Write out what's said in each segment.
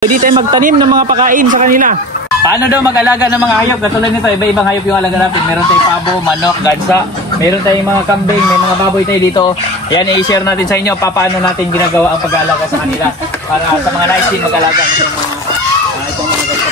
Pwede tayo magtanim ng mga pakain sa kanila. Paano daw mag-alaga ng mga hayop? Katulad nito, iba-ibang hayop yung alaga natin. Meron tayong pabo, manok, gansa. Meron tayong mga kambing, may mga baboy tayo dito. Yan, i-share natin sa inyo paano natin ginagawa ang pag-alaga sa kanila. Para sa mga nais din mag-alaga ng itong mga gansa.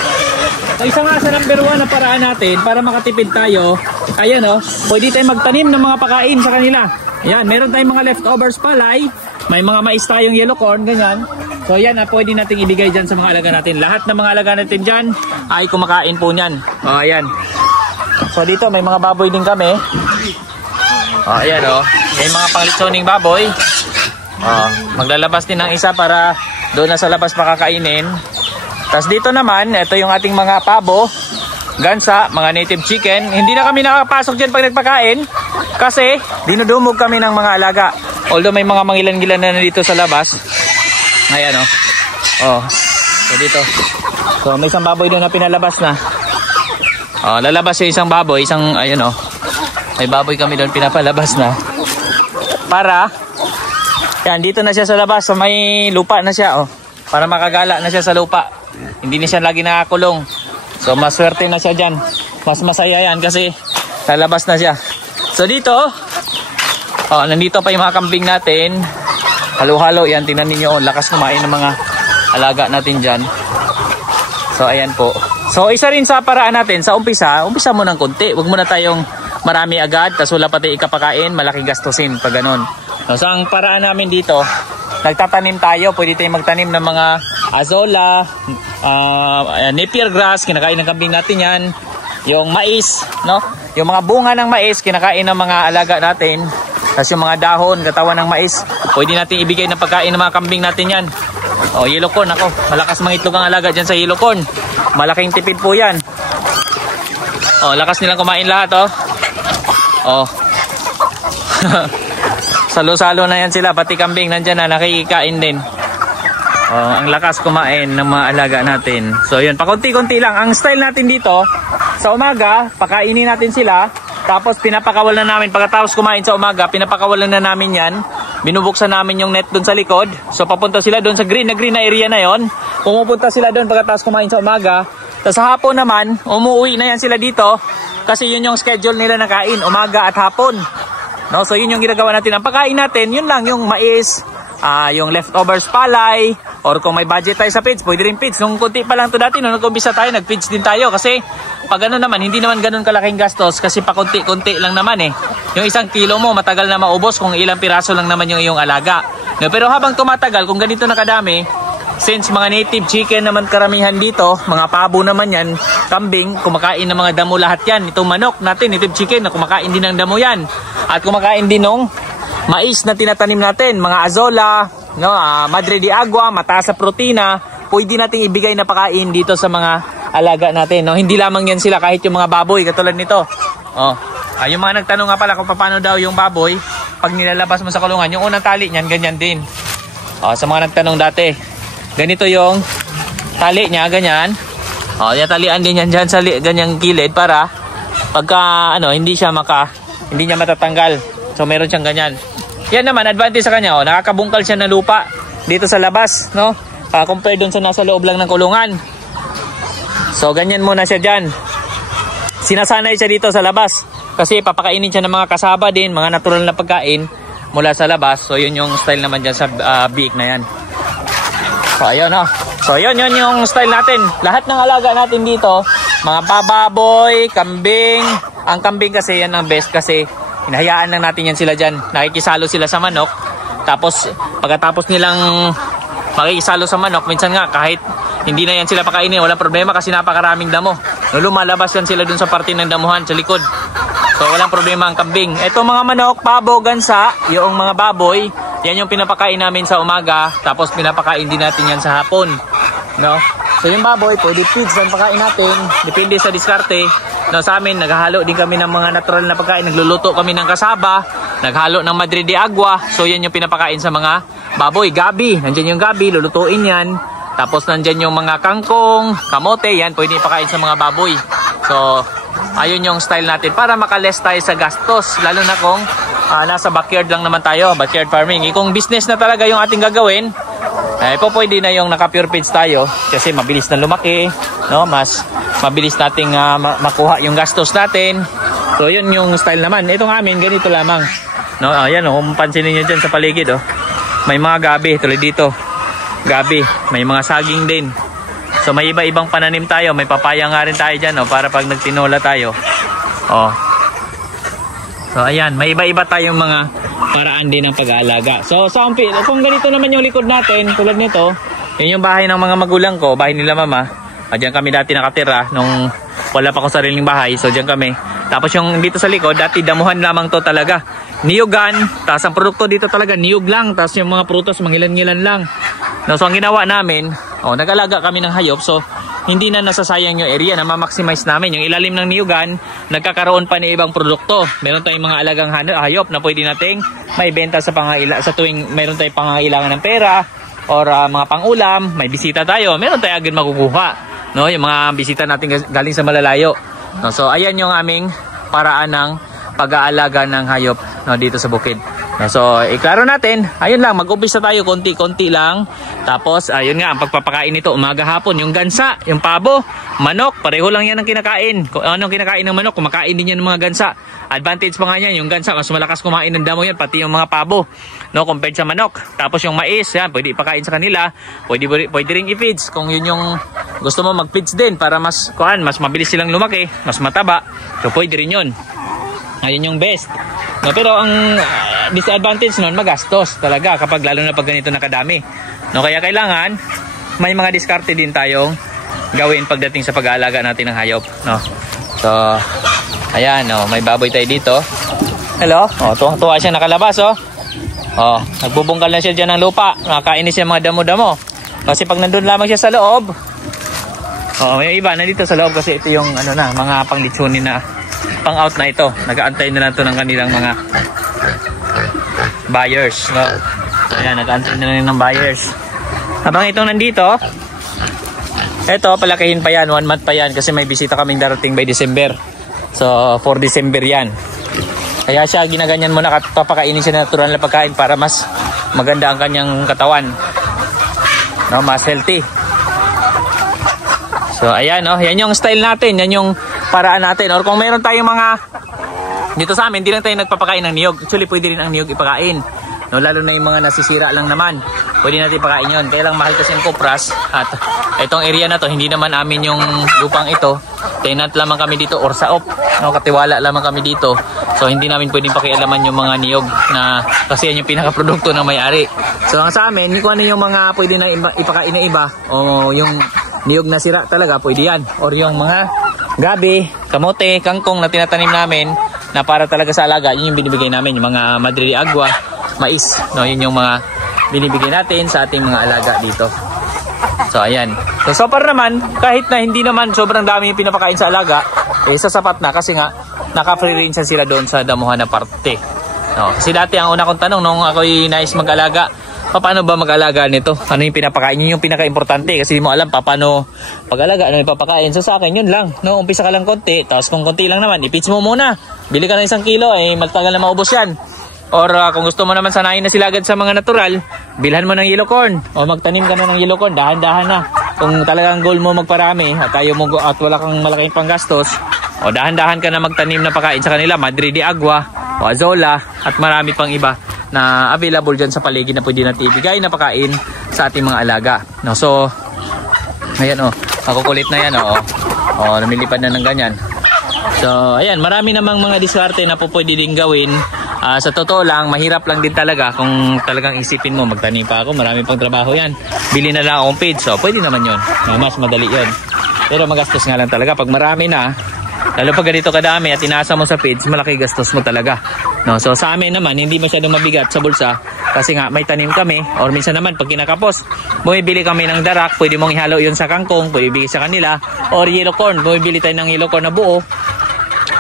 So, isa nga sa number 1 na paraan natin para makatipid tayo, ayan pwede tayo magtanim ng mga pakain sa kanila. Yan, meron tayong mga leftovers palay. May mga mais tayong yellow corn, ganyan. So yan, pwede natin ibigay dyan sa mga alaga natin. Lahat ng mga alaga natin dyan ay kumakain po niyan. Ayan. So dito may mga baboy din kami. Ayan may mga panglitsoning baboy. Maglalabas din ng isa para doon na sa labas makakainin. Tapos dito naman, ito yung ating mga pabo, gansa, mga native chicken. Hindi na kami nakapasok dyan pag nagpakain kasi dinudumog kami ng mga alaga. Although may mga mangilan-gilan na dito sa labas. Ayan so dito. So may isang baboy doon na pinalabas na. Lalabas yung isang baboy, ayun may baboy kami doon pinapalabas na. Para yan, dito na siya sa labas. So may lupa na siya para makagala na siya sa lupa. Hindi na siya lagi nakakulong. So maswerte na siya dyan. Mas masaya yan kasi lalabas na siya. So dito nandito pa yung mga kambing natin. Halo-halo yan, tingnan ninyo, lakas kumain ng mga alaga natin dyan. So ayan po. So isa rin sa paraan natin, sa umpisa mo ng konti. Huwag muna tayong marami agad, tas wala pati ikapakain, malaki gastusin pag ganun. So ang paraan namin dito, nagtatanim tayo. Pwede tayong magtanim ng mga azola, napier grass, kinakain ng kambing natin yan. Yung mais, yung mga bunga ng mais, kinakain ng mga alaga natin. Tapos yung mga dahon, katawan ng mais, pwede natin ibigay ng pagkain ng mga kambing natin yan. Yellow corn, malakas mangitlog ang alaga dyan sa yellow corn. Malaking tipid po yan. Lakas nilang kumain lahat, Salo-salo na yan sila, pati kambing nandyan na nakikikain din. Ang lakas kumain ng mga alaga natin. So yun, pakunti-kunti lang. Ang style natin dito, sa umaga, pakainin natin sila. Tapos pinapakawalan na namin, pagkatapos kumain sa umaga, pinapakawalan na namin yan. Binubuksan namin yung net doon sa likod. So papunta sila doon sa green na area na yon. Pumupunta sila doon pagkatapos kumain sa umaga. Tapos sa hapon naman, umuwi na yan sila dito. Kasi yun yung schedule nila na kain, umaga at hapon. So yun yung ginagawa natin. Ang pagkain natin, yun lang yung mais, yung leftovers palay, or kung may budget tayo sa feeds, pwede rin feeds. Nung kunti pa lang to dati, nung nag-umpisa tayo, nag-feeds din tayo. Kasi pag ano naman, hindi naman ganun kalaking gastos kasi pa kunti-kunti lang naman Yung 1 kilo mo, matagal na maubos kung ilang piraso lang naman yung iyong alaga. Pero habang tumatagal, kung ganito na kadami, since mga native chicken naman karamihan dito, mga pabo naman yan, kambing, kumakain ng mga damo lahat yan. Itong manok natin, native chicken, na kumakain din ng damo yan. At kumakain din ng mais na tinatanim natin, mga azola, madre de agua, mataas sa protina, pwede nating ibigay na pakain dito sa mga alaga natin. Hindi lamang yan sila, kahit yung mga baboy, katulad nito. Yung mga nagtanong nga pala kung paano daw yung baboy, pag nilalabas mo sa kulungan, yung unang tali niyan, ganyan din. Sa mga nagtanong dati, ganito yung tali niya, ganyan. Talian din yan dyan sa ganyang kilid para pagka hindi niya matatanggal. So meron siyang ganyan. Yan naman, advantage sa kanya, nakakabungkal siya ng lupa dito sa labas, compare dun sa nasa loob lang ng kulungan. So ganyan muna siya dyan. Sinasanay siya dito sa labas kasi papakainin siya ng mga kasaba din, mga natural na pagkain mula sa labas. So yun yung style naman dyan sa biik na yan. So ayun So yun yung style natin. Lahat ng alaga natin dito, mga baboy, kambing. Ang kambing kasi yan ang best kasi hinahayaan lang natin yan sila dyan. Nakikisalo sila sa manok. Tapos pagkatapos nilang makikisalo sa manok, minsan nga kahit hindi na yan sila pakainin, walang problema kasi napakaraming damo. Lumalabas yan sila dun sa parte ng damuhan sa likod. So walang problema ang kambing. Ito mga manok, pabo, gansa, yung mga baboy, yan yung pinapakain namin sa umaga. Tapos pinapakain din natin yan sa hapon. So yung baboy, pwede feeds ang pakain natin. Depende sa diskarte. Sa amin, naghahalo din kami ng mga natural na pagkain. Nagluluto kami ng kasaba, naghalo ng madre de agua. So yan yung pinapakain sa mga baboy. Gabi, nandyan yung gabi, lulutuin yan. Tapos nandyan yung mga kangkong, kamote, yan pwede ipakain sa mga baboy. So ayun yung style natin para makaless tayo sa gastos. Lalo na kung nasa backyard lang naman tayo, backyard farming. Kung business na talaga yung ating gagawin, po pwede na yung naka-pure feeds tayo kasi mabilis na lumaki, no? Mas mabilis nating makuha yung gastos natin. So yun yung style naman. Itong amin ganito lamang, no? Ayan, kung pansinin niyo diyan sa paligid, may mga gabi tulad dito. Gabi, may mga saging din. So may iba-ibang pananim tayo, may papaya nga rin tayo diyan, para pag nagtinola tayo. So ayan, may iba-iba tayong mga paraan din ng pag-aalaga. So kung ganito naman yung likod natin, tulad nito, yun yung bahay ng mga magulang ko, bahay nila mama. Diyan kami dati nakatira nung wala pa akong sariling bahay. So diyan kami. Tapos yung dito sa likod, dati damuhan lamang to talaga. Niyugan, tapos ang produkto dito talaga niyug lang, tapos yung mga prutas mangilan-ngilan lang. No, so ang ginawa namin, nag-alaga kami ng hayop. So hindi na nasasayang yung area na ma-maximize namin. Yung ilalim ng niyugan, nagkakaroon pa ng ibang produkto. Meron tayong mga alagang hayop na pwede nating maibenta sa tuwing meron tayong pangangailangan ng pera or mga pang-ulam, may bisita tayo, meron tayong agad makukuha. No, yung mga bisita natin galing sa malalayo. No, so ayan yung aming paraan ng pag-aalaga ng hayop, no, dito sa bukid. No, so iklaro natin, ayun lang, mag-umpisa tayo konti-konti lang. Tapos ayun nga, ang pagpapakain nito umaga hapon, yung gansa, yung pabo, manok, pareho lang yan ang kinakain. Kung anong kinakain ng manok, kumakain din yan ng mga gansa. Advantage pa nga yan, yung gansa, mas malakas kumain ng damo yan, pati yung mga pabo, no, compared sa manok. Tapos yung mais, yan, pwede ipakain sa kanila, pwede ring i-feeds kung yun yung gusto mo, mag-feeds din para mas mabilis silang lumaki, mas mataba. So pwede rin yun. Ayun yung best. No, pero ang disadvantage nun, magastos talaga kapag lalo na pag ganito nakadami. No, kaya kailangan may mga diskarte din tayong gawin pagdating sa pag-aalaga natin ng hayop, no. So ayan, may baboy tayo dito. Hello. Tuwang-tuwa siya nakalabas, nagbubungkal na siya diyan ng lupa. Nakakainis siya mga damo-damo. Kasi pag nandun lamang siya sa loob, may iba na dito sa loob kasi ito yung mga panglitsunin na pang-out na ito. Nag-aantay na lang ito ng kanilang mga buyers, no? Ayan, nag-aantay na lang ng buyers. Habang itong nandito, ito, palakihin pa yan, 1 month pa yan kasi may bisita kaming darating by December. So, for December yan. Kaya siya, ginaganyan mo na, papakainin siya ng natural na pagkain para mas maganda ang kanyang katawan. No, mas healthy. So, ayan, yan yung style natin, yan yung paraan natin. Or kung meron tayong mga dito sa amin, hindi lang tayo nagpapakain ng niyog. Actually, pwede rin ang niyog ipakain. No, lalo na yung mga nasisira lang naman. Pwede natin ipakain yun. Kaya lang mahal kasi yung kupras. At itong area na to, hindi naman amin yung lupang ito. Tenant lamang kami dito or saop. No, katiwala lamang kami dito. So, hindi namin pwedeng pakialaman yung mga niyog na kasi yan yung pinakaprodukto ng may-ari. So, ang sa amin, kung ano yung mga pwede na ipakain na iba o yung niyog na sira talaga, pwede yan. Or yung mga gabi, kamote, kangkong na tinatanim namin na para talaga sa alaga, yun yung binibigay namin. Yung mga madre de agua, mais, no, yun yung mga binibigay natin sa ating mga alaga dito. So ayan. So far naman, kahit na hindi naman sobrang dami yung pinapakain sa alaga, sasapat na kasi nga naka-free range sila doon sa damuhan na parte. No, kasi dati ang una kong tanong nung ako'y nais mag-alaga, paano ba mag-alaga nito? Ano yung pinapakain? Yun yung pinaka-importante kasi di mo alam paano pag-alaga, ano yung papakain. So sa akin, yun lang. No, umpisa ka lang konti, tapos kung konti lang naman, i-pitch mo muna. Bili ka ng 1 kilo, magtagal na maubos yan. Or kung gusto mo naman sanayin na sila agad sa mga natural, bilhan mo ng yellow corn. O magtanim ka na ng yellow corn, dahan-dahan na. Kung talagang goal mo magparami at ayaw mo at wala kang malaking panggastos, o dahan-dahan ka na magtanim na pakain sa kanila, Madre de Agua, o Azola, at marami pang iba na available dyan sa paligid na pwede natin ibigay na pakain sa ating mga alaga. No, so, ayan makukulit na yan namilipad na ng ganyan. So, ayan, marami namang mga diskarte na po pwede din gawin. Sa totoo lang, mahirap lang din talaga kung talagang isipin mo, magtanim pa ako, marami pang trabaho yan. Bili na lang akong feed, so pwede naman yun. Mas madali yun. Pero magastos nga lang talaga. Pag marami na, lalo pag ganito kadami at inaasa mo sa feeds, malaki gastos mo talaga. No, so sa amin naman, hindi masyadong mabigat sa bulsa kasi nga may tanim kami. Or minsan naman, pag kinakapos, bumibili kami ng darak, pwede mong ihalo yun sa kangkong, pwede ibigay sa kanila. Or yellow corn, bumibili tayo ng yellow corn na buo.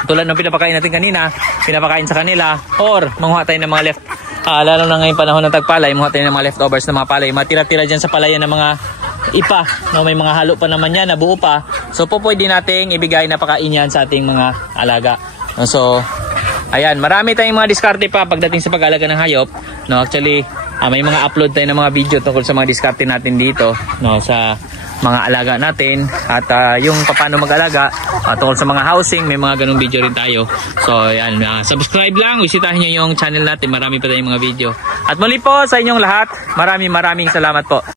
Tulad ng pinapakain natin kanina, pinapakain sa kanila. Or manguha tayo ng mga left, lalo na ngayong panahon ng tagpalay, manguha tayo ng mga leftovers na mga palay. Matira-tira dyan sa palayan ng mga ipa, no, may mga halo pa naman yan, nabuo pa. So po pwede nating ibigay na pakain yan sa ating mga alaga. So ayan, marami tayong mga diskarte pa pagdating sa pag-alaga ng hayop. No, actually, may mga upload tayo ng mga video tungkol sa mga diskarte natin dito, no, sa mga alaga natin at yung paano mag-alaga tungkol sa mga housing, may mga ganung video rin tayo. So yan, subscribe lang, bisitahin nyo yung channel natin, marami pa tayong mga video. At muli po sa inyong lahat, maraming salamat po.